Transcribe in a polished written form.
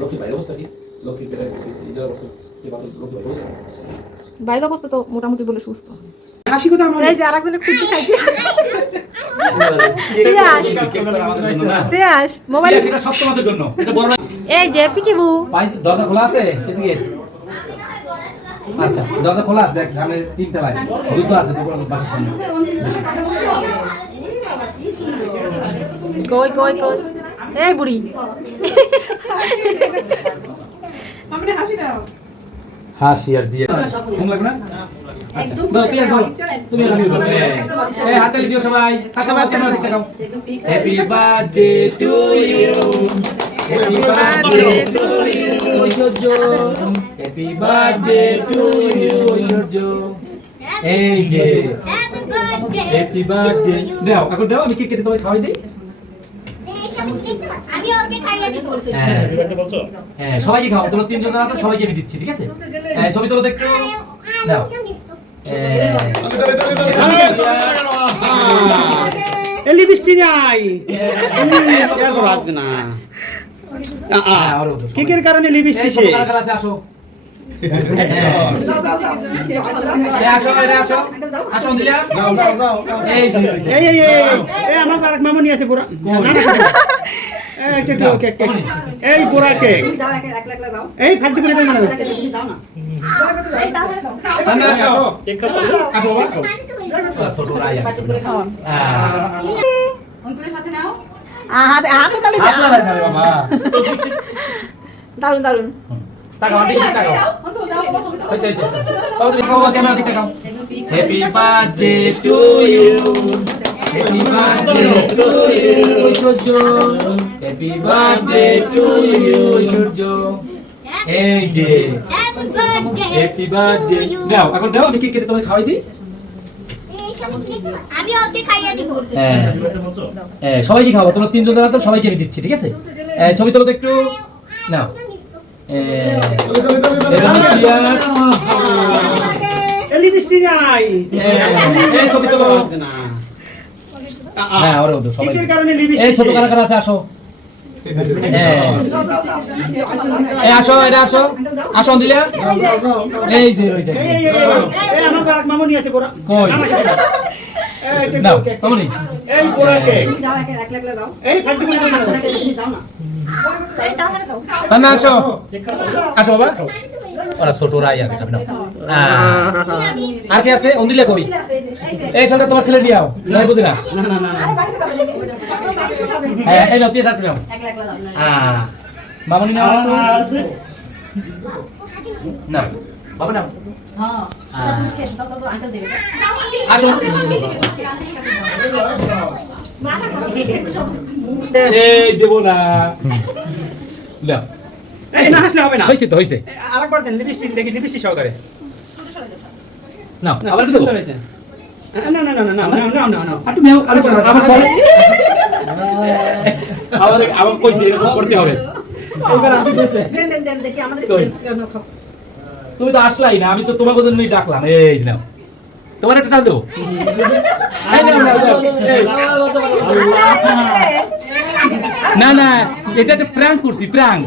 লক্ষ্মী ভাইয়ের অবস্থা কি? লক্ষ্মী পেটে এই অবস্থা কি বাবা লক্ষ্মী ভাইয়ের অবস্থা? ভাইয়ের অবস্থা তো মোটামুটি বলে সুস্থ। হাসি কথা আমার এই যে আরেকজনের খুঁজতে খাইতে দেয়াস মোবাইল সেটা সব তোমাদের জন্য। এটা বড় এই যে পিকিবু ভাই দরজা খোলা আছে কিছু কি আচ্ছা দরজা খোলা আছে দেখ সামনে তিনটা লাইন জুতো আছে দুপুর বাসার সামনে কই কই কই এই বুড়ি আমারে হাসি দাও। হাসি আর দিয়ে ঘুম লাগবে না আচ্ছা দাও তুই আর বল তুমি আর আমি বল এই হাততালি দিও সবাই সবাই তোমরা দেখতে যাও happy birthday to you happy birthday to you Aishwarya happy birthday to you Aishwarya এই যে হ্যাপি বার্থডে দাও এখন দাও আমি কেক কেটে তোমায় খাওয়াই দিই আমি ওকে খাইয়ে দিব। হ্যাঁ সবাইকে খাও তোমরা তিনজন আছো সবাইকে আমি দিচ্ছি ঠিক আছে ছবি তোলো তো একটু দাও এলি বৃষ্টি নাই রাখবে না কেকের কারণে লিপস্টিক শেষ আছে আসো আসো আসো আসো দিলা এই এই এই এই আমার আরেক মামুনি আছে পুরা এই কেক কেক কেক এই পুরা কেক দাও একলা একলা দাও। এই ফালতু করে দাও না তুমি যাও না। আসো আসো বাবা ছোট রাইয়া অন্তরের সাথে নাও। হাতে হাতে তালি আসলা না রে বাবা দারুন দারুন তাকাও দিকে তাকাও অন্তর দাও বাবা ছবি দাও। হইছে হইছে বাবা তুমি খাও কেন দিকে তাকাও happy birthday to you happy birthday to you Aishwarya happy birthday to you Aishwarya এই যে হ্যাপি বার্থডে দাও এখন দাও আমি কেক কেটে তোমায় খাওয়াই দিই আমি ওকে খাইয়ে দিব। হ্যাঁ সবাইকে খাওয়াবো তোমরা তিনজন যারা আছো সবাইকে আমি দিচ্ছি ঠিক আছে ছবি তোলো তো একটু নাও এলি বৃষ্টি নাই এই ছবি তোলো হ্যাঁ ওরে ওদের সবাই কেকের কারণে এই লিপস্টিক ছোট কারা কারা আছে আসো এই আসো এটা আসো আসো দিলা এই যে রইছে এই এই এই আমার আরেক মামুনি আছে পুরা কই এই দাও কেক কমনি এই পুরা কেক তুমি দাও একলা একলা দাও। এই ফালতু করে দাও না তুমি যাও না। না আসো আসো বাবা ওরা ছোট রাই আগে খাবে না আর কি আছে অন্দিলে কই এই সঙ্গে তোমার ছেলে দিয়াও নাই বুঝি না না না না আরে বাড়িতে খাবে নাকি? হ্যাঁ এই নাও তুই সাথে নাও একলা একলা দাও। মামনি নাও না বাবা নাও হ্যাঁ। আচ্ছা তুমি কে এসো তো আঙ্কেল দেবে। আসো এই দেব না নাও এই না হাসলে হবে না হইছে তো হইছে আরেকবার দেন লিপস্টিক দেখি লিপস্টিক সহকারে নাও আবার কি দেব সুন্দর হয়েছে। না না না না না না না না আর তুমি আরেকবার আবার পরে আবার কইছি এরকম করতে হবে এবার আসি কইছে দেন দেন দেন দেখি আমাদের কই? কেন খাও। তুমি তো আসলাই না আমি তো তোমাকে জন্যই ডাকলাম এই নাও তোমার একটা টান দেবো এই নাও, নাও, নাও, এই। না না এটা একটা প্র্যাঙ্ক করছি প্র্যাঙ্ক